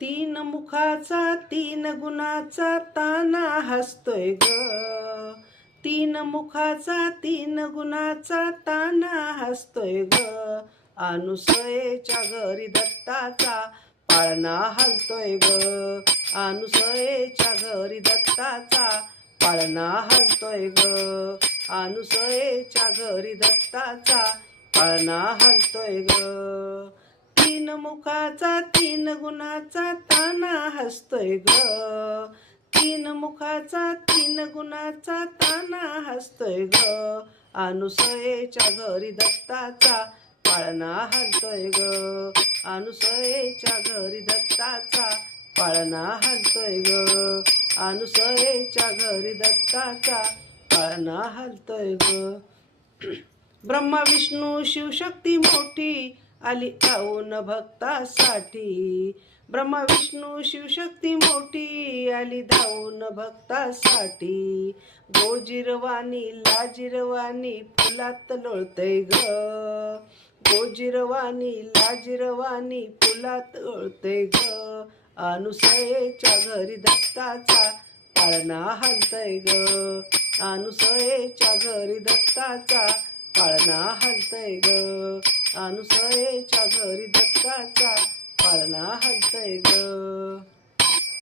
तीन मुखाचा तीन गुणाचा ताना हसतोय ग. तीन मुखाचा तीन गुणाचा ताना हसतोय ग. अनुसयेच्या घरी दत्ताचा पाळणा हलतोय ग. अनुसयेच्या घरी दत्ताचा पाळणा हलतोय ग. अनुसयेच्या घरी दत्ताचा पाळणा हलतोय ग. तीन मुखाचा तीन गुणाचा ताना हसतोय ग. तीन मुखाचा तीन गुणाचा ताना हसतोय ग. अनुसयेच्या घरी दत्ताचा पाळणा हलतोय ग. अनुसयेच्या घरी दत्ताचा पाळणा हलतोय ग. अनुसयेच्या घरी दत्ताचा पाळणा हलतोय ग. ब्रह्मा विष्णू शिवशक्ती मोठी आली धावून भक्तासाठी. ब्रह्मा विष्णू शिवशक्ती मोठी आली धावून भक्तासाठी. गोजिरवाणी लाजिरवाणी फुलात लोळतय ग. गोजिरवाणी लाजिरवाणी फुलात लोळतय ग. अनुसयेच्या घरी दत्ताचा पाळणा हलतय ग. अनुसयेच्या घरी दत्ताचा पाळणा हलतय ग. अनुसयेच्या घरी दत्ताचा पाळणा हलतय ग.